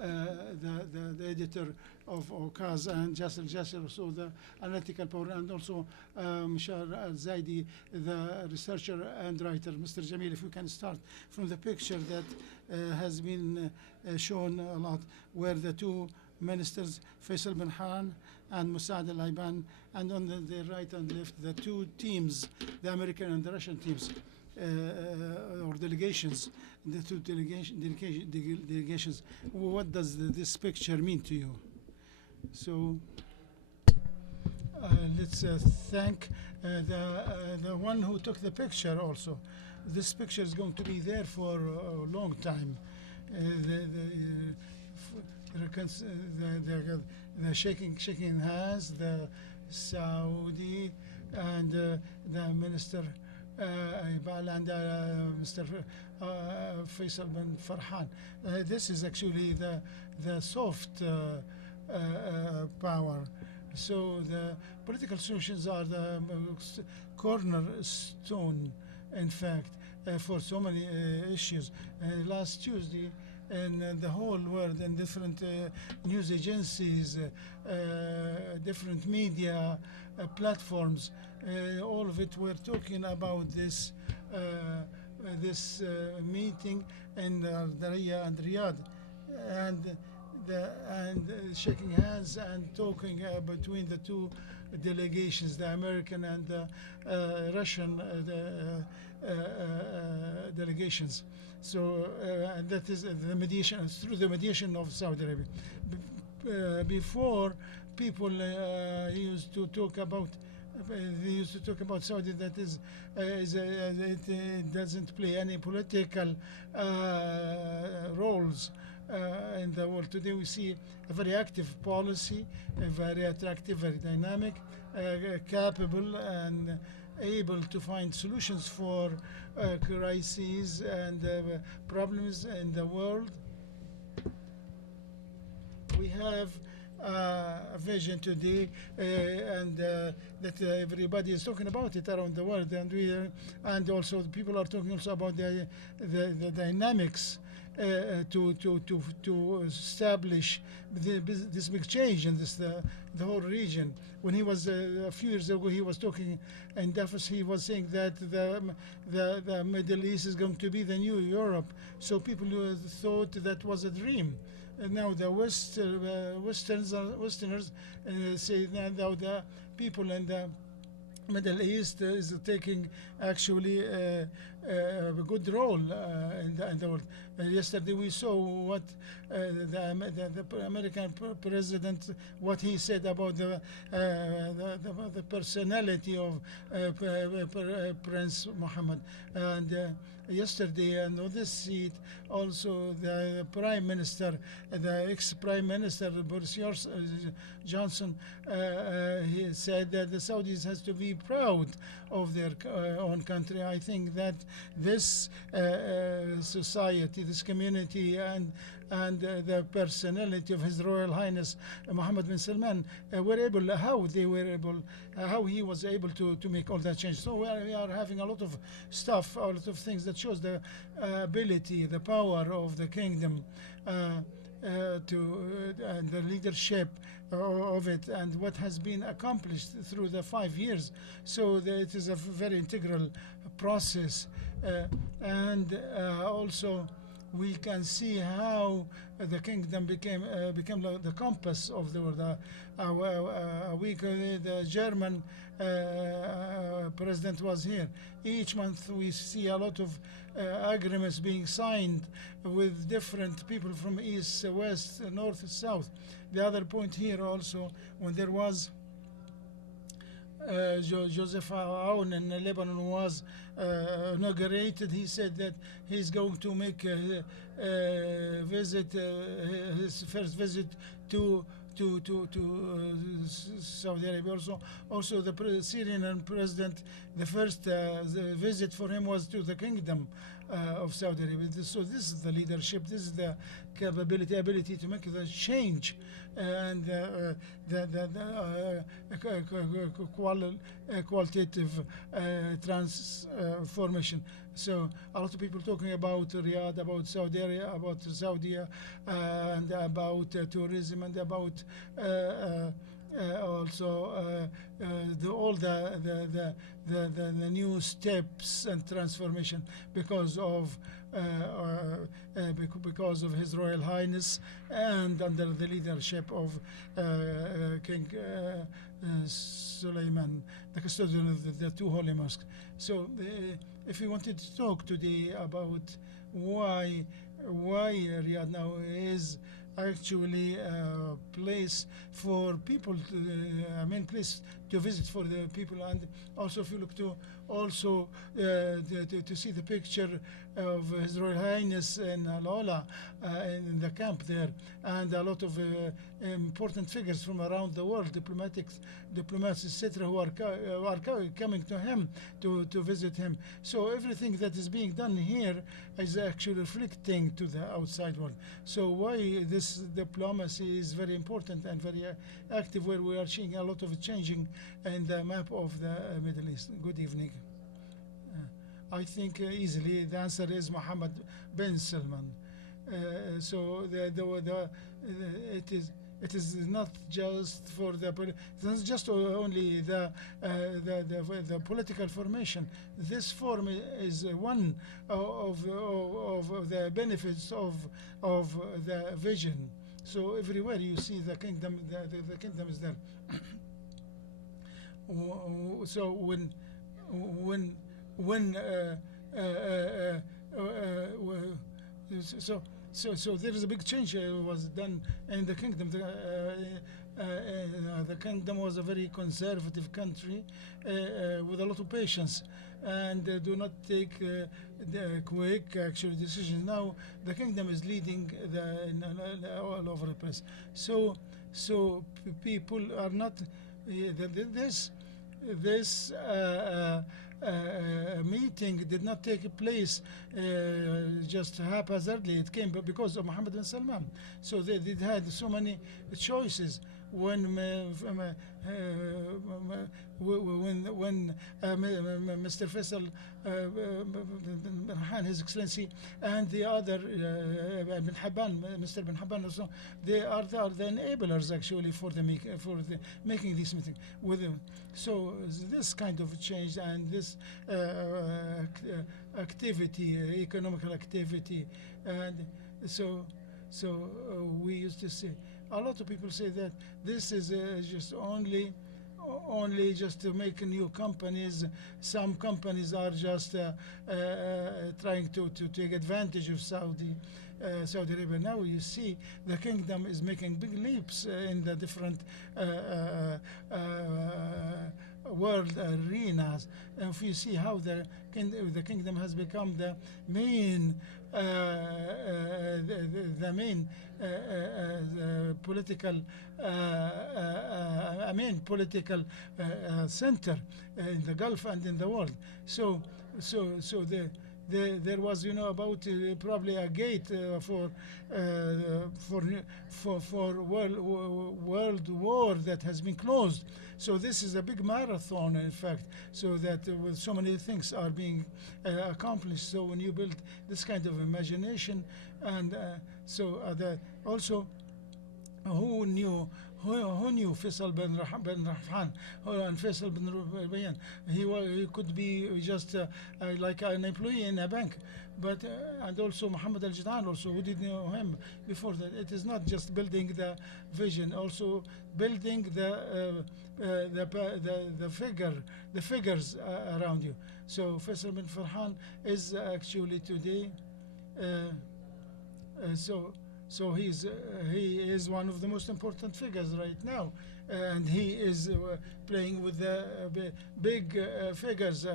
the editor of Okaz, and Jasser Jasser, also the analytical power, and also Mishar Al-Zaidi, the researcher and writer. Mr. Jamil, if we can start from the picture that has been shown a lot, where the two ministers, Faisal bin Khan and Musa'ad al-Ayban, and on the right and left, the two teams, the American and the Russian teams, or delegations, the two delegations. What does this picture mean to you? So let's thank the one who took the picture also. This picture is going to be there for a long time. The shaking hands, the Saudi and the minister Ibal and Mr. Faisal bin Farhan. This is actually the soft power. So the political solutions are the cornerstone, in fact, for so many issues. Last Tuesday, in the whole world, in different news agencies, different media platforms, all of it were talking about this meeting in Daraya and Riyadh, and shaking hands and talking between the two delegations, the American and the Russian delegations. So and that is the mediation, through the mediation of Saudi Arabia. Before, people used to talk about Saudi, that it doesn't play any political roles in the world. Today we see a very active policy, very attractive, very dynamic, capable and able to find solutions for crises and problems in the world. We have a vision today, and that everybody is talking about it around the world, and also the people are talking also about the dynamics to establish this big change in the whole region. When he was a few years ago, he was talking in Davos. He was saying that the Middle East is going to be the new Europe. So people thought that was a dream. And now the Westerners say that now the people in the Middle East is taking actually a good role in the world. Yesterday we saw what the American president, what he said about the personality of Prince Mohammed. And yesterday, and on this seat, also the Prime Minister, the ex-Prime Minister Boris Johnson, he said that the Saudis has to be proud of their own country. I think that this society, this community, and the personality of His Royal Highness Mohammed bin Salman were able, how he was able to make all that change. So we are having a lot of stuff, a lot of things that shows the ability, the power of the kingdom, and the leadership of it, and what has been accomplished through the 5 years. So it is a very integral process, and also we can see how the kingdom became the compass of the world. A week ago, the German president was here. Each month we see a lot of agreements being signed with different people from east, west, north, south. The other point here also, when there was Joseph Aoun in Lebanon was inaugurated, he said that he's going to make a visit, his first visit to Saudi Arabia. Also the Syrian president, the first visit for him was to the kingdom of Saudi Arabia. So this is the leadership, this is the ability to make the change, and the qualitative transformation. So a lot of people talking about Riyadh, about Saudi Arabia, about Saudi, and about tourism, and about also all the new steps and transformation because of because of His Royal Highness and under the leadership of King Sulaiman, the custodian of the two holy mosques. So, if we wanted to talk today about why Riyadh now is actually a place for people, a main place to visit for the people, and also if you look to also to see the picture of His Royal Highness in Al-Ola, in the camp there, and a lot of important figures from around the world, diplomats, etc., who are coming to him to visit him. So everything that is being done here is actually reflecting to the outside world. So why this diplomacy is very important and very active, where we are seeing a lot of changing in the map of the Middle East. Good evening. I think easily the answer is Mohammed bin Salman. So it is not just for it's not just only the political formation. This form is one of the benefits of the vision. So everywhere you see the kingdom, the kingdom is there. So when so there is a big change was done in the kingdom. The kingdom was a very conservative country with a lot of patience, and do not take the quick actual decisions. Now the kingdom is leading all over the place. So people are not this meeting did not take place just haphazardly. It came because of Mohammed bin Salman. So they had so many choices when Mr. Faisal bin Khan, His Excellency, and the other bin Habban, Mr. bin Habban also, they are the enablers actually for making this meeting with them. So this kind of change and this activity, economical activity, and so we used to say, a lot of people say that this is just only just to make new companies. Some companies are just trying to take advantage of Saudi Arabia. Now you see the kingdom is making big leaps in the different world arenas. And if you see how the kingdom has become the main the main political center in the Gulf and in the world. So there was, about probably a gate for world war that has been closed. So this is a big marathon, in fact, so that with so many things are being accomplished. So when you build this kind of imagination, and also, who knew Faisal bin Rahman and Faisal bin Rayan? He could be just like an employee in a bank. But and also Muhammad al-Jad'an also, who did know him before that. It is not just building the vision, also building the figures around you. So Faisal bin Farhan is actually today. So he is one of the most important figures right now, and he is playing with the big figures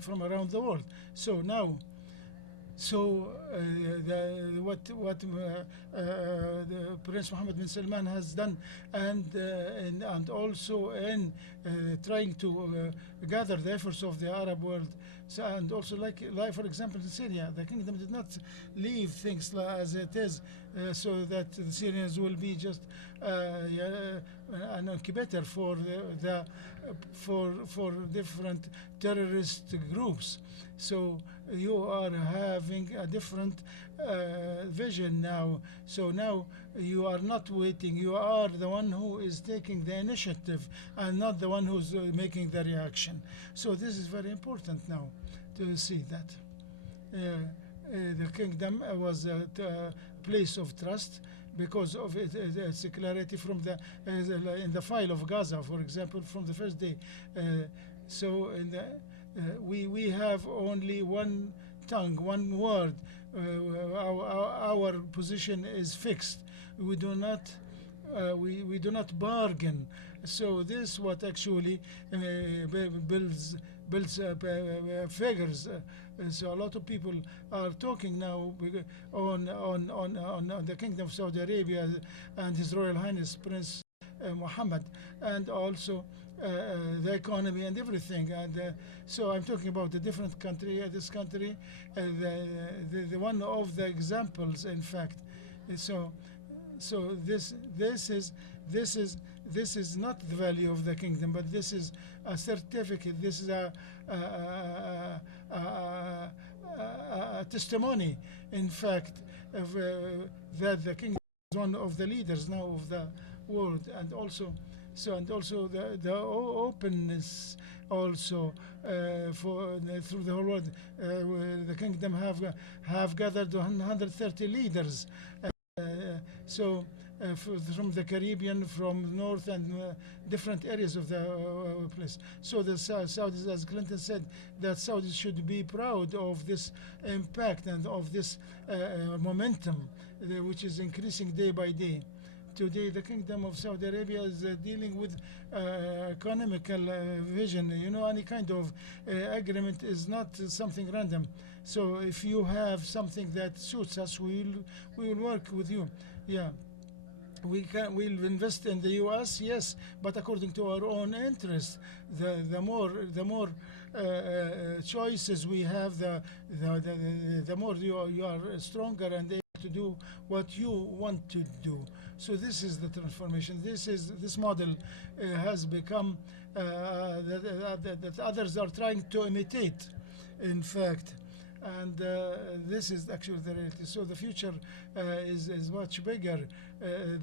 from around the world. So now, what the Prince Mohammed bin Salman has done, and also in trying to gather the efforts of the Arab world. So, and also like for example in Syria, the kingdom did not leave things as it is, so that the Syrians will be just yeah, an incubator for for different terrorist groups. So you are having a different vision now. So now you are not waiting. You are the one who is taking the initiative and not the one who's making the reaction. So this is very important now to see that. The kingdom was a place of trust because of its clarity from in the file of Gaza, for example, from the first day. So in we have only one tongue, one word. Our position is fixed. We do not we do not bargain. So this what actually builds figures. So a lot of people are talking now on the Kingdom of Saudi Arabia and His Royal Highness Prince Mohammed, and also the economy and everything. And so I'm talking about a different country. This country, the one of the examples, in fact. So this is not the value of the kingdom, but this is a certificate. This is a testimony, in fact, of that the kingdom is one of the leaders now of the world, and also the openness also through the whole world. The kingdom have gathered 130 leaders. So from the Caribbean, from north and different areas of the place. So the Saudis, as Clinton said, that Saudis should be proud of this impact and of this momentum, which is increasing day by day. Today, the Kingdom of Saudi Arabia is dealing with economical vision. You know, any kind of agreement is not something random. So if you have something that suits us, we will work with you. Yeah. We'll invest in the U.S., yes, but according to our own interest. The more choices we have, the more you are stronger and able to do what you want to do. So this is the transformation. This model has become that others are trying to imitate, in fact. And this is actually the reality. So the future is much bigger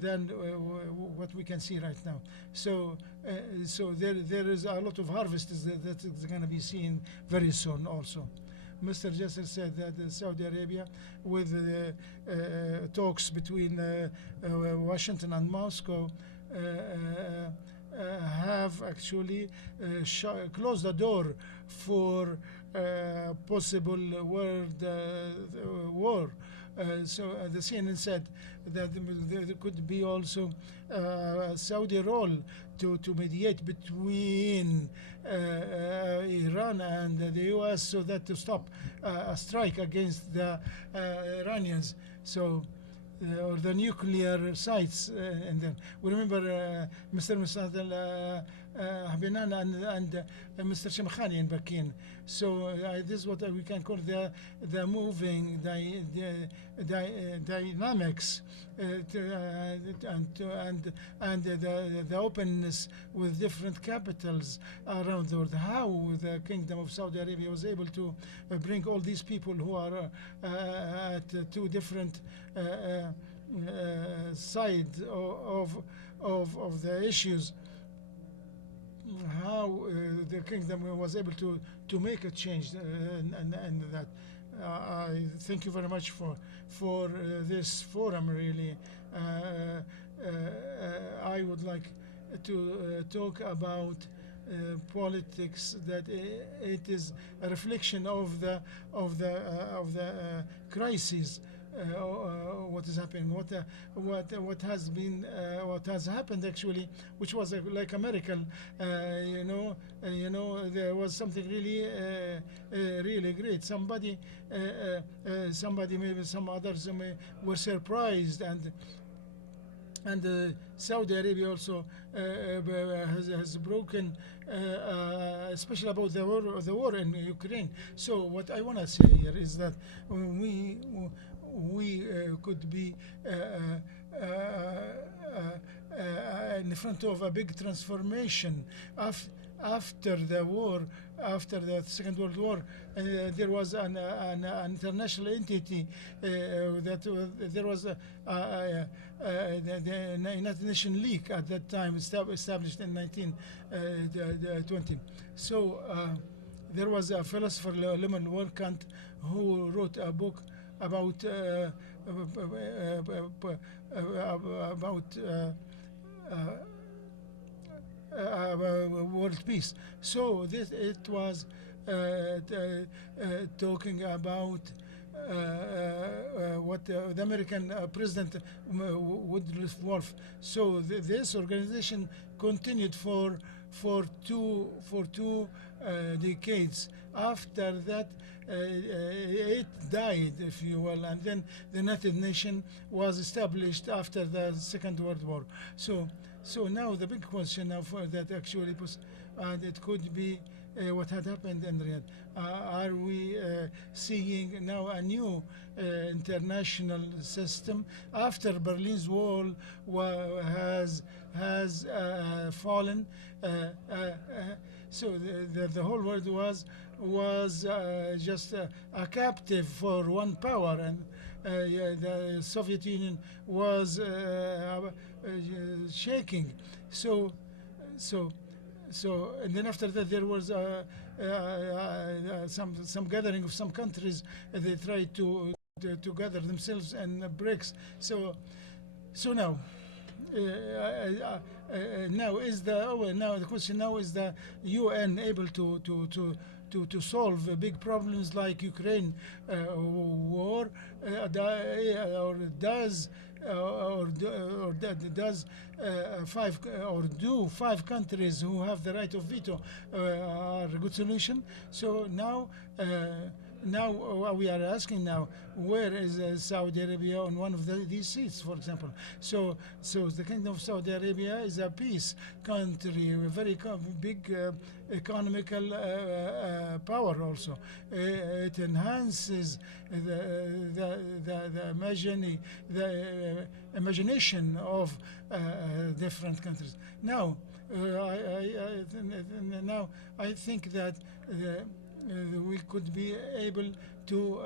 than what we can see right now. So there is a lot of harvest that is going to be seen very soon also. Mr. Jasser said that Saudi Arabia, with talks between Washington and Moscow, have actually closed the door for possible world war. So the CNN said that there could be also a Saudi role to mediate between Iran and the U.S. so that to stop a strike against the Iranians. So or the nuclear sites, and then we remember Mr. Musad Habinan and Mr. Shemkhani in Bakin. So this is what we can call the moving dynamics and the openness with different capitals around the world. How the Kingdom of Saudi Arabia was able to bring all these people who are at two different sides of the issues. How the kingdom was able to make a change, and that I thank you very much for this forum. Really, I would like to talk about politics, that it is a reflection of the crises. What is happening? What has been? What has happened actually, which was like a miracle. There was something really, really great. Somebody, maybe some others were surprised, and Saudi Arabia also has broken, especially about the war in Ukraine. So what I want to say here is that we could be in front of a big transformation after the war, after the Second World War. There was an international entity there was the United Nations League at that time, established in 1920. So there was a philosopher, Leman Workant, who wrote a book about about world peace. So this it was talking about what the American President Woodrow Wolf. So this organization continued for two decades. After that, it died, if you will, and then the United Nations was established after the Second World War. So now the big question now for that actually was, and it could be what had happened in Riyadh. Are we seeing now a new international system after Berlin's Wall has fallen? So the whole world was just a captive for one power, and the Soviet Union was shaking. So and then after that there was some gathering of some countries. They tried to gather themselves in BRICS. So now. Now the question now is the UN able to solve big problems like Ukraine war, or does five countries who have the right of veto are a good solution? So now we are asking now, where is Saudi Arabia on one of these seats, for example? So the Kingdom of Saudi Arabia is a peace country, a very big economical power also. It enhances the imagination of different countries. Now, I think that we could be able to,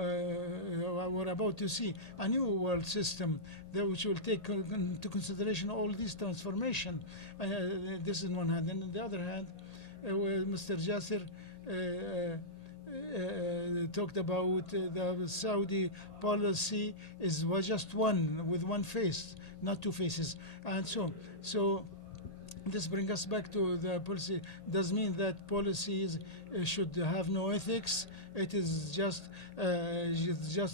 we're about to see a new world system which will take into consideration all these transformation. This is one hand. And on the other hand, Mr. Jasser talked about the Saudi policy was just one, with one face, not two faces. And so this brings us back to the policy. Does mean that policies should have no ethics. It is just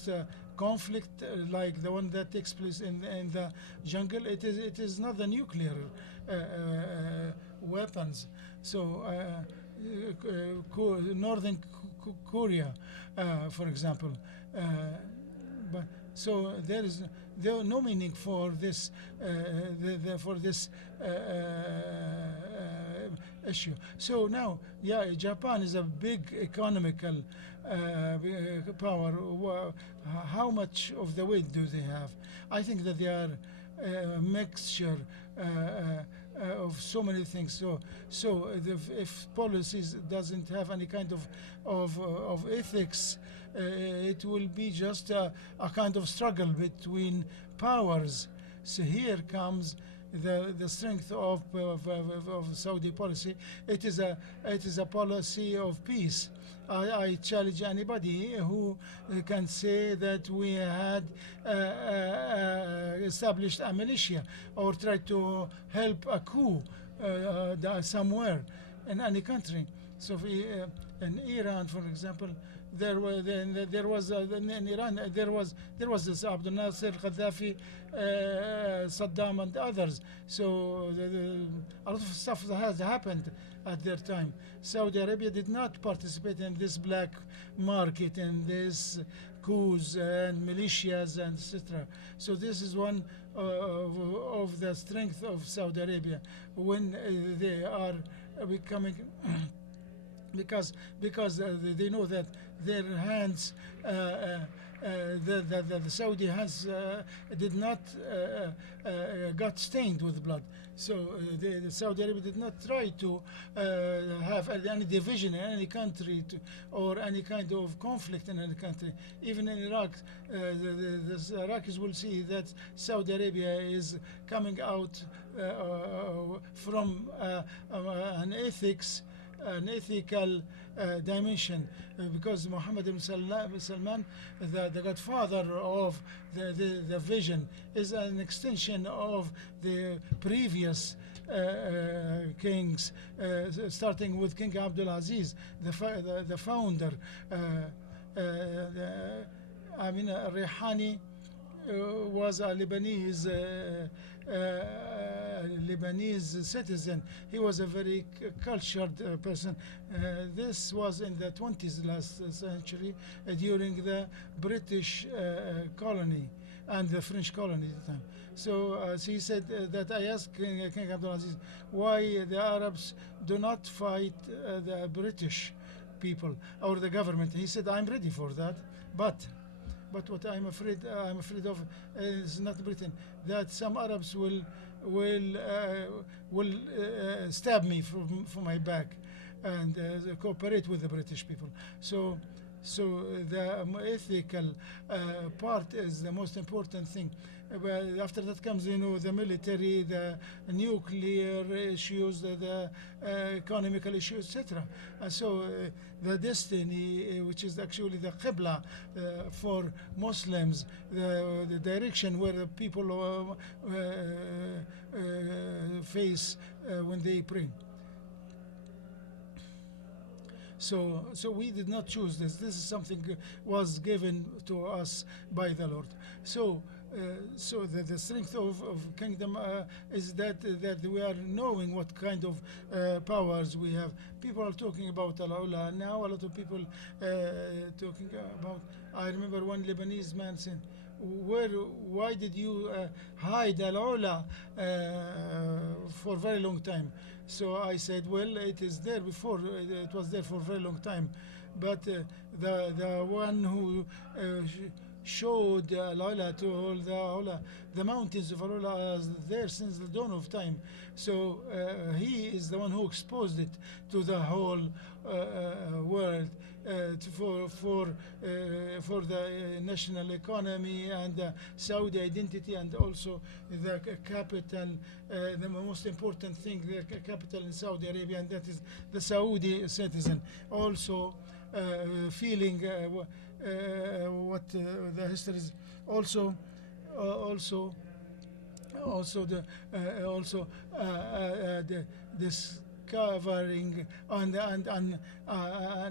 a conflict like the one that takes place in the jungle. It is not the nuclear weapons. So Northern Korea, for example. But so there is no meaning for this issue. So now, Japan is a big economical power. How much of the weight do they have? I think that they are a mixture of so many things. So if policies doesn't have any kind of ethics, it will be just a kind of struggle between powers. So here comes the strength of Saudi policy. It is a policy of peace. I challenge anybody who can say that we had established a militia or tried to help a coup somewhere in any country. So in Iran, for example, there was in Iran there was this Abdul Nasser, Gaddafi, Saddam, and others. So a lot of stuff that has happened at their time. Saudi Arabia did not participate in this black market, in this coups and militias and etc. So this is one of the strength of Saudi Arabia when they are becoming because they know that their hands the Saudi has did not got stained with blood. So the Saudi Arabia did not try to have any division in any country or any kind of conflict in any country. Even in Iraq, the Iraqis will see that Saudi Arabia is coming out from an ethical dimension because Muhammad ibn Salman, the godfather of the vision, is an extension of the previous kings, starting with King Abdul Aziz, the founder. Amin al-Rihani was a Lebanese citizen. He was a very cultured person. This was in the 20s last century during the British colony and the French colony at the time. So he said that I asked King Abdul Aziz why the Arabs do not fight the British people or the government. He said, I'm ready for that, but what I'm afraid of is not Britain, that some Arabs will stab me from my back and cooperate with the British people. So the ethical part is the most important thing. But after that comes, the military, the nuclear issues, the economical issues, etc. So the destiny, which is actually the Qibla for Muslims, the direction where the people face when they pray. So we did not choose this. This is something was given to us by the Lord. So the strength of kingdom is that we are knowing what kind of powers we have. People are talking about al-Ula now. A lot of people talking about. I remember one Lebanese man said, why did you hide al-Ula for a very long time? So I said, well, it is there before. It was there for a very long time, but the one who showed al-Ula to all the mountains of al-Ula are there since the dawn of time. So he is the one who exposed it to the whole world for the national economy and the Saudi identity, and also the capital, the most important thing, the capital in Saudi Arabia, and that is the Saudi citizen. Also feeling what the history is. Also discovering and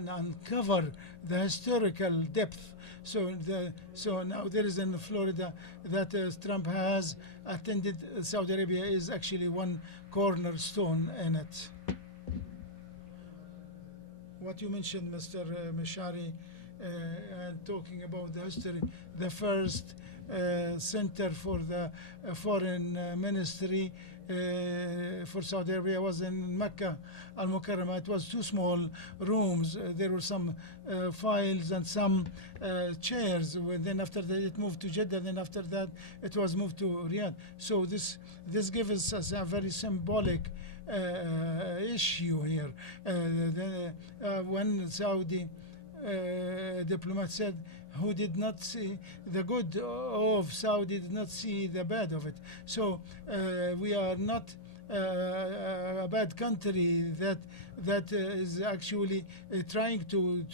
uncover the historical depth. So now there is in Florida that Trump has attended. Saudi Arabia is actually one cornerstone in it. What you mentioned, Mr. Mishari, and talking about the history, the first center for the foreign ministry for Saudi Arabia was in Mecca al-Mukarramah. It was 2 small rooms. There were some files and some chairs. Then after that it moved to Jeddah. Then after that it was moved to Riyadh. So this gives us a very symbolic issue here. When Saudi diplomat said, who did not see the good of Saudi, did not see the bad of it. So we are not a bad country that is actually trying to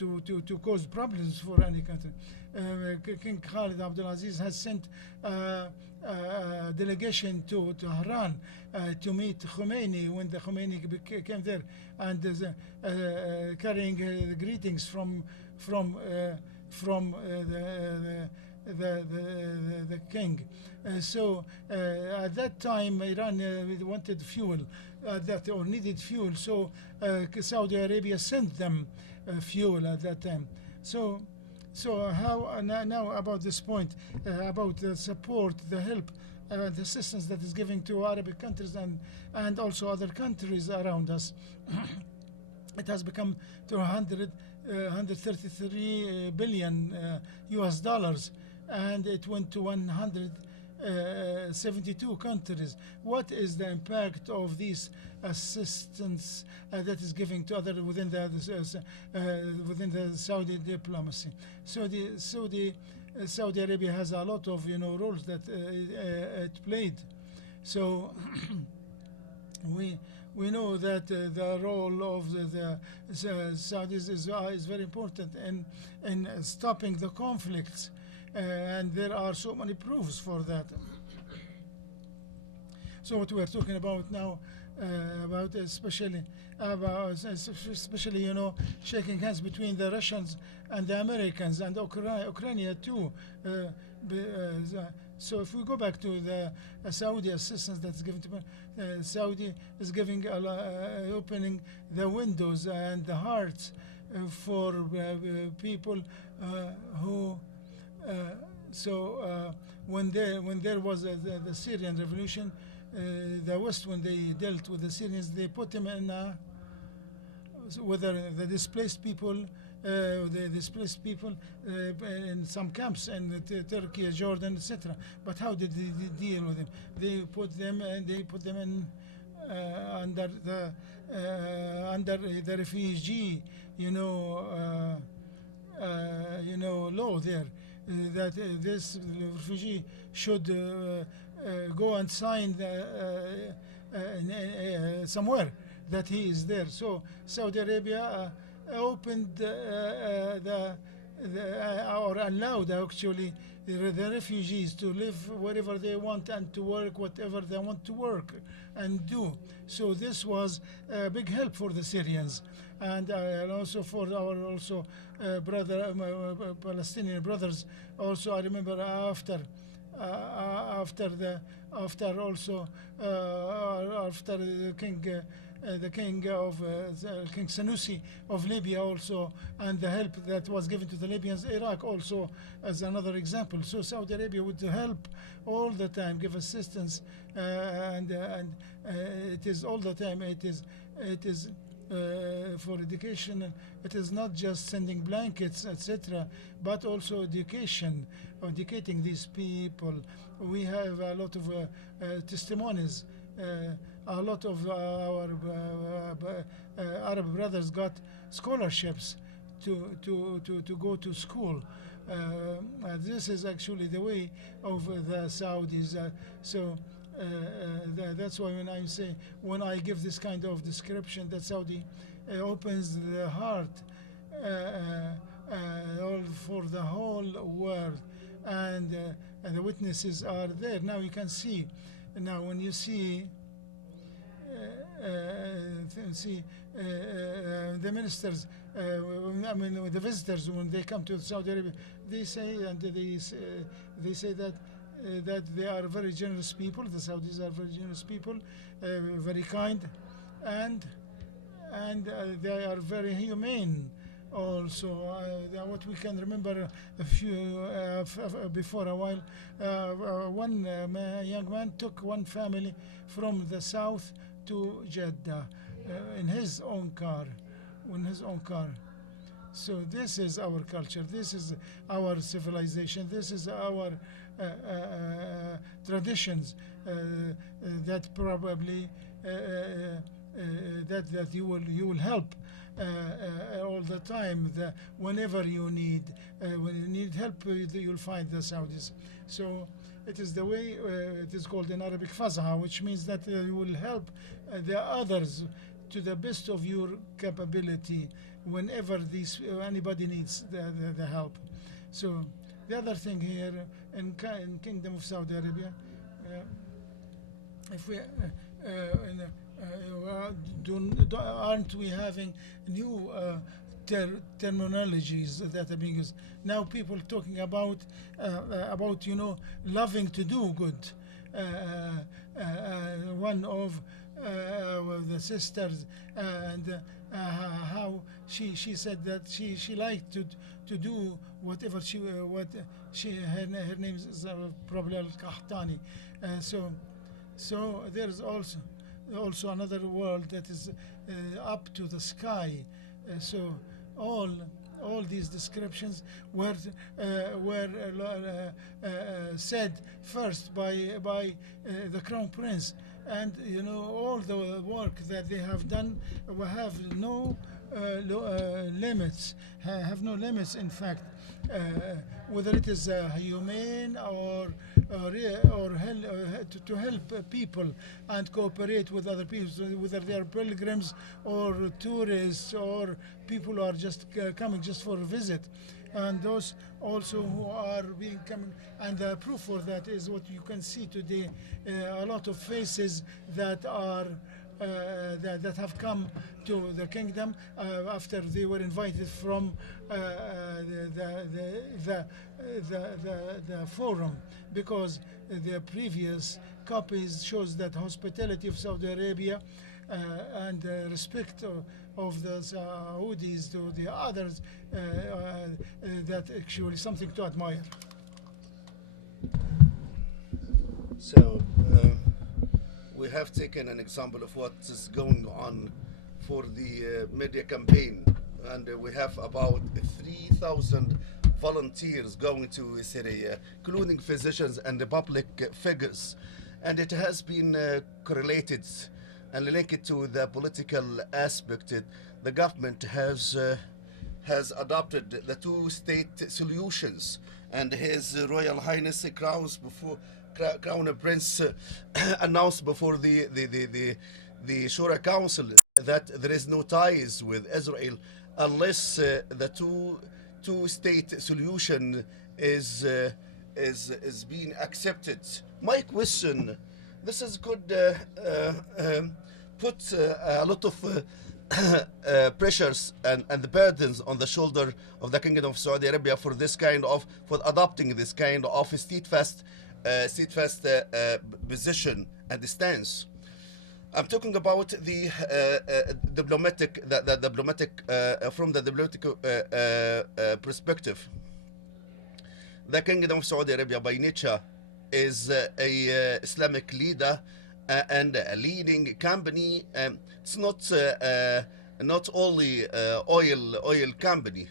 cause problems for any country. King Khalid Abdul Aziz has sent a delegation to Tehran to meet Khomeini when the Khomeini came there, and carrying greetings from the king. So at that time Iran wanted fuel or needed fuel, so Saudi Arabia sent them fuel at that time. So So how now about this point about the support, the help, the assistance that is giving to Arabic countries and also other countries around us. It has become to 133 billion US dollars, and it went to 172 countries. What is the impact of this assistance that is giving to other within the Saudi diplomacy? Saudi Arabia has a lot of roles that it played. So we know that the role of the Saudis is very important in stopping the conflicts, and there are so many proofs for that. So what we are talking about now, especially shaking hands between the Russians and the Americans and Ukraine too. So if we go back to the Saudi assistance that's given to Saudi is giving opening the windows and the hearts for people who when there was the Syrian revolution, the West, when they dealt with the Syrians, they put them in whether the displaced people in some camps in Turkey, Jordan, etc. But how did they deal with them? They put them in under the refugee law there, that this refugee should go and sign somewhere that he is there. So Saudi Arabia opened or allowed actually the refugees to live wherever they want and to work whatever they want to work and do. So this was a big help for the Syrians and also for our Palestinian brothers. Also, I remember after the king Sanusi of Libya also, and the help that was given to the Libyans, Iraq also as another example. So Saudi Arabia would help all the time, give assistance, and it is all the time. It is for education. It is not just sending blankets, etc., but also educating these people. We have a lot of testimonies. A lot of our Arab brothers got scholarships to go to school. This is actually the way of the Saudis. That's why when I give this kind of description that Saudi opens the heart for the whole world, and the witnesses are there. Now you can see. Now when you see the ministers, the visitors when they come to Saudi Arabia, they say that they are very generous people. The Saudis are very generous people, very kind, and they are very humane. Also, what we can remember a few before a while, one young man took one family from the south to Jeddah in his own car. So this is our culture. This is our civilization. This is our traditions that probably that you will help all the time. Whenever you need help, you'll find the Saudis. So it is the way. It is called in Arabic fazaha, which means that you will help the others to the best of your capability whenever anybody needs the help. So the other thing here in Kingdom of Saudi Arabia, if we aren't we having new terminologies that are being used now? People talking about loving to do good. One of the sisters, and how she said that she liked to do whatever her name is probably Al-Qahtani. So there is also another world that is up to the sky. So all these descriptions were said first by the crown prince, and all the work that they have done have no limits, have no limits. In fact, whether it is humane or to help people and cooperate with other people, so whether they are pilgrims or tourists or people who are just coming just for a visit, and those also who are being coming. And the proof for that is what you can see today, a lot of faces that are that have come to the kingdom after they were invited from the forum, because the previous copies shows that hospitality of Saudi Arabia and respect of the Saudis to the others, that actually something to admire. So we have taken an example of what is going on for the media campaign, and we have about 3,000 volunteers going to Syria, including physicians and the public figures, and it has been correlated and linked to the political aspect. The government has adopted the two-state solutions, and His Royal Highness Crown Prince announced before the Shura Council that there is no ties with Israel unless the two-state solution is being accepted. My question: this is could put a lot of pressures and the burdens on the shoulder of the Kingdom of Saudi Arabia for adopting this kind of steadfast position and stance. I'm talking about the diplomatic from the diplomatic perspective. The Kingdom of Saudi Arabia by nature is a Islamic leader and a leading company. It's not only oil company,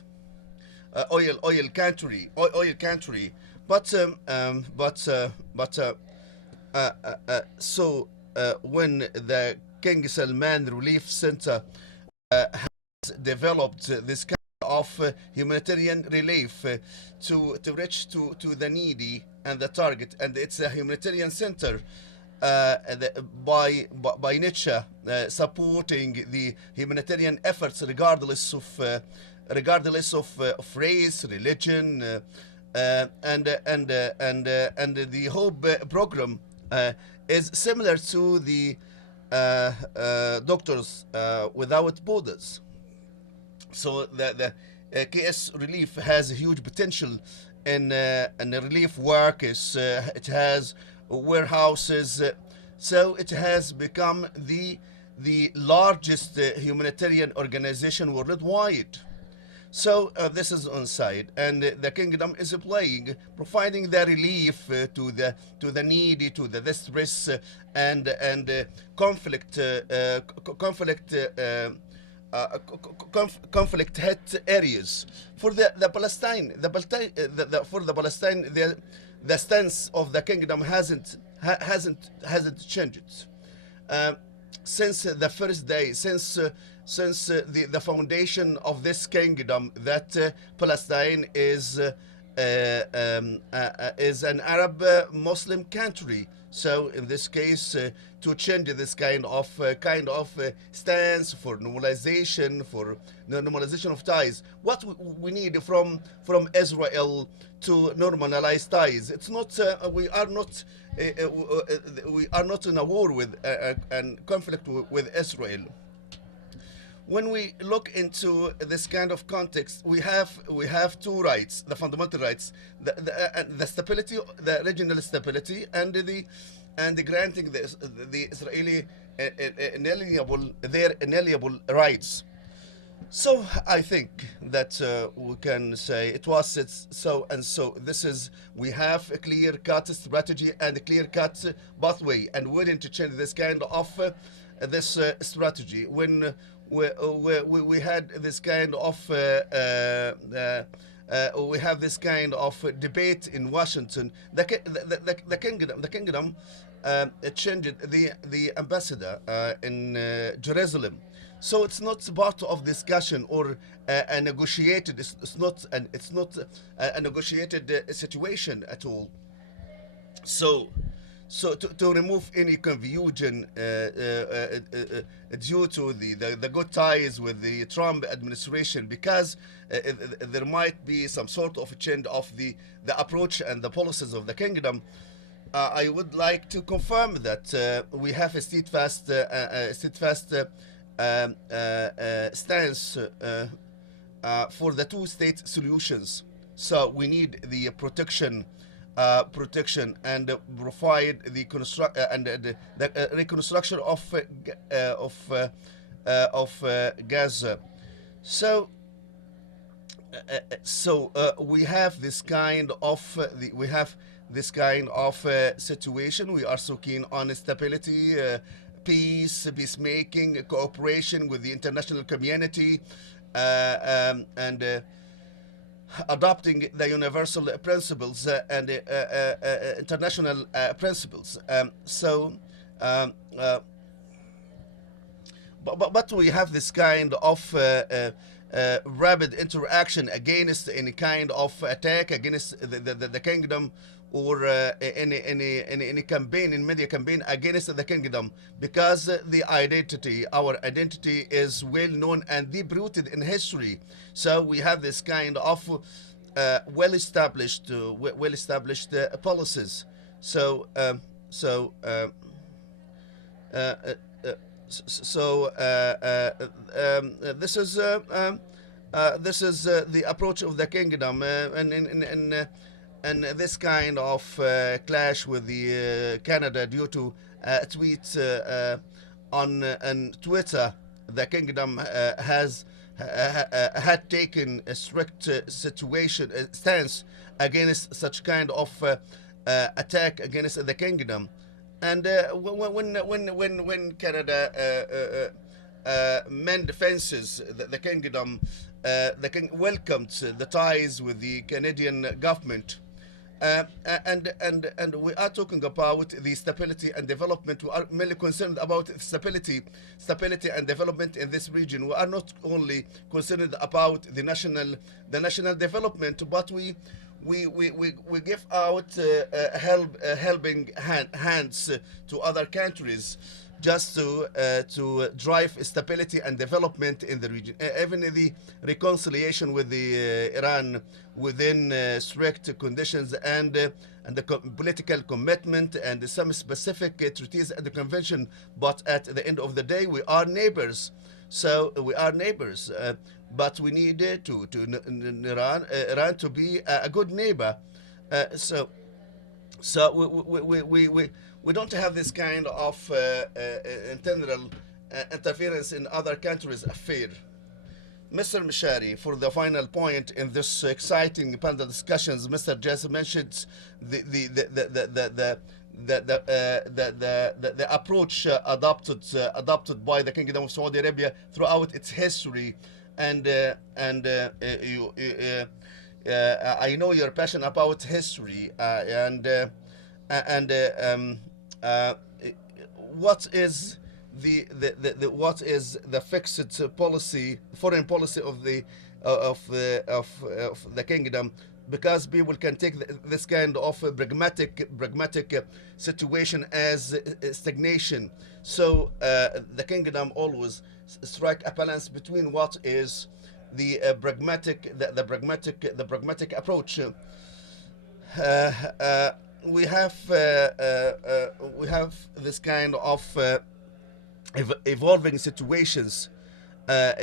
oil country, but when the King Salman Relief Center has developed this kind of humanitarian relief to reach to the needy and the target, and it's a humanitarian center by nature, supporting the humanitarian efforts regardless of race, religion, and the Hope program is similar to the Doctors Without Borders. So the KS Relief has a huge potential in the relief work. It has warehouses, so it has become the largest humanitarian organization worldwide. So this is on side, and the kingdom is providing the relief to the needy, to the distress, and conflict hit areas. For the Palestine, for the Palestine, the stance of the kingdom hasn't changed since the first day, since the foundation of this kingdom, that Palestine is an Arab Muslim country. So in this case, to change this kind of stance for normalization of ties, what we need from Israel to normalize ties. It's not we are not in a war with and conflict with Israel. When we look into this kind of context, we have two rights: the fundamental rights, the stability, the regional stability, and and granting the Israeli their inalienable rights. So I think that we can say it was it's so and so. This is we have a clear-cut strategy and a clear-cut pathway, and willing to change this kind of this strategy. When we had this kind of we have this kind of debate in Washington. The kingdom changed the ambassador in Jerusalem. So it's not part of discussion or a negotiated. It's not a negotiated situation at all. So, to remove any confusion due to the good ties with the Trump administration, because there might be some sort of change of the approach and the policies of the kingdom. I would like to confirm that we have a steadfast stance for the two-state solutions. So we need the protection and provide the reconstruction of Gaza. So we have this kind of situation. We are so keen on stability, peacemaking, cooperation with the international community, and adopting the universal principles and international principles. But we have this kind of rapid interaction against any kind of attack against the kingdom, or any campaign, in media campaign against the kingdom, because our identity is well known and deep rooted in history. So we have this kind of well established policies. So this is the approach of the kingdom, and this kind of clash with the Canada due to tweets on Twitter. The kingdom had taken a strict stance against such kind of attack against the kingdom. And when Canada mend fences, the kingdom welcomed the ties with the Canadian government. And we are talking about the stability and development. We are mainly concerned about stability and development in this region. We are not only concerned about the national development, but we give out helping hands to other countries, just to drive stability and development in the region. Even the reconciliation with the Iran within strict conditions, and the political commitment and some specific treaties and the convention. But at the end of the day, we are neighbors. So we are neighbors, but we need Iran to be a good neighbor. So we don't have this kind of internal interference in other countries' affair. Mr. Mishari, for the final point in this exciting panel discussions, Mr. Jess mentioned the approach adopted by the Kingdom of Saudi Arabia throughout its history, and I know you're passionate about history, what is the fixed foreign policy of the kingdom? Because people can take this kind of pragmatic situation as stagnation. So the kingdom always strike a balance between what is the pragmatic approach. We have this kind of evolving situations, and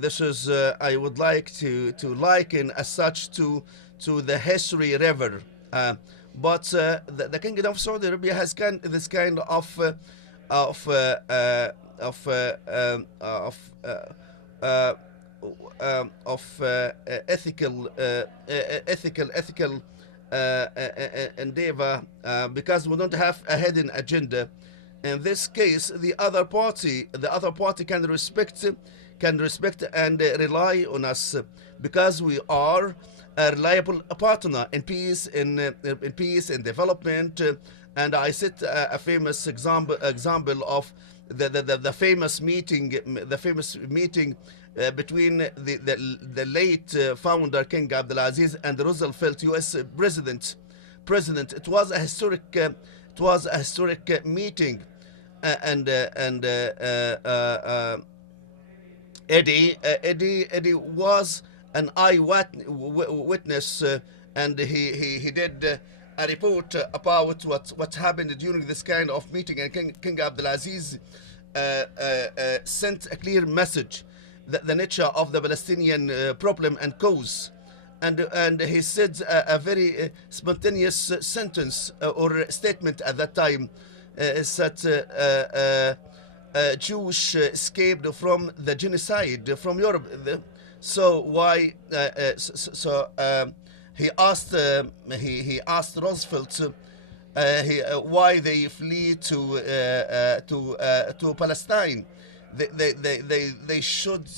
this is I would like to liken as such to the history river. But the Kingdom of Saudi Arabia has this kind of uh, uh, of uh, um, of uh, ethical endeavor, because we don't have a hidden agenda. In this case, the other party can respect and rely on us, because we are a reliable partner in peace and development. And I set a famous example of the famous meeting between the late founder King Abdulaziz and the Roosevelt U.S. President. It was a historic meeting, and Eddie was an eyewitness, and he did a report about what happened during this kind of meeting. And King Abdulaziz sent a clear message that the nature of the Palestinian problem and cause. And he said a very spontaneous sentence or statement at that time, is that Jewish escaped from the genocide from Europe. So why? He asked Roosevelt why they flee to Palestine. They should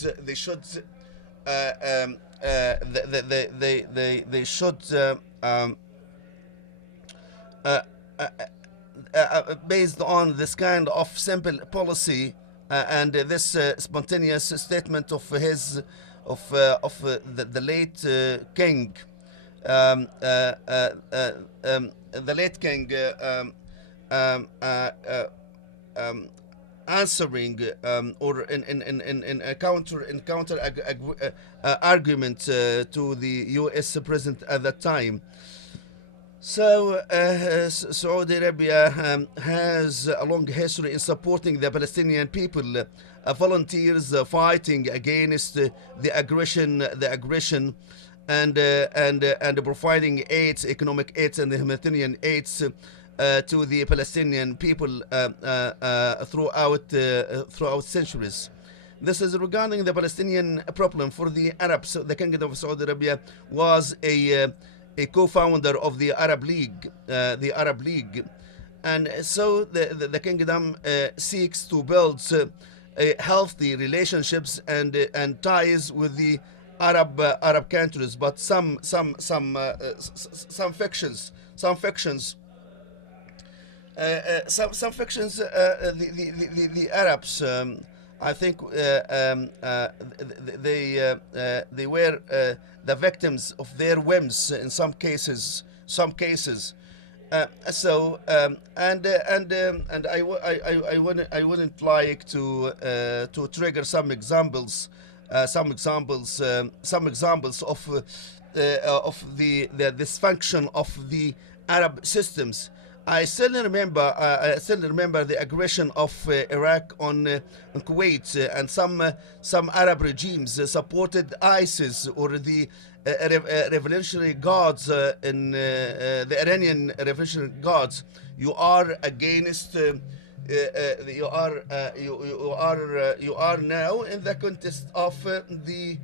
based on this kind of simple policy, and this spontaneous statement of the late king, the late king answering or in a counter argument to the U.S. president at that time. So Saudi Arabia has a long history in supporting the Palestinian people, volunteers fighting against the aggression, and providing aids, economic aids and humanitarian aids to the Palestinian people throughout centuries. This is regarding the Palestinian problem. For the Arabs, the Kingdom of Saudi Arabia was a co-founder of the Arab League, and so the kingdom seeks to build healthy relationships and ties with the Arab countries. But some factions, the Arabs, I think they were the victims of their whims in some cases. I wouldn't like to trigger some examples of the dysfunction of the Arab systems. I still remember the aggression of Iraq on Kuwait, and some Arab regimes supported ISIS or the revolutionary guards in the Iranian revolutionary guards. You are against. You are now in the context of the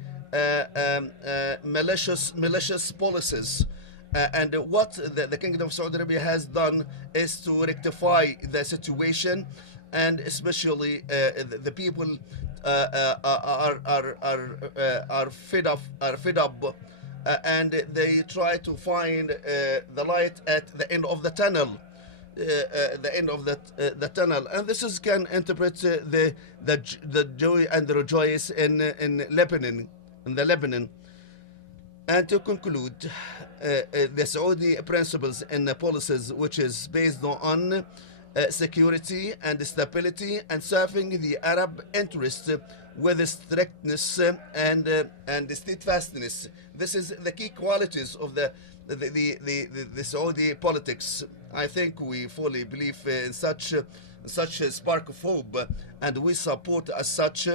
malicious policies. And what the Kingdom of Saudi Arabia has done is to rectify the situation, and especially the people are fed up, and they try to find the light at the end of the tunnel. The tunnel, and this is can interpret the joy and the rejoice in Lebanon. And to conclude, the Saudi principles and policies, which is based on security and stability and serving the Arab interest with strictness and steadfastness. This is the key qualities of the Saudi politics. I think we fully believe in such a spark of hope, and we support as such.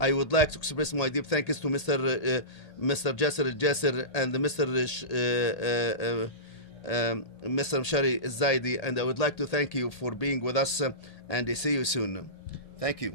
I would like to express my deep thanks to Mr. Jasser and Mr. Mr. Mshari Zaidi, and I would like to thank you for being with us and see you soon. Thank you.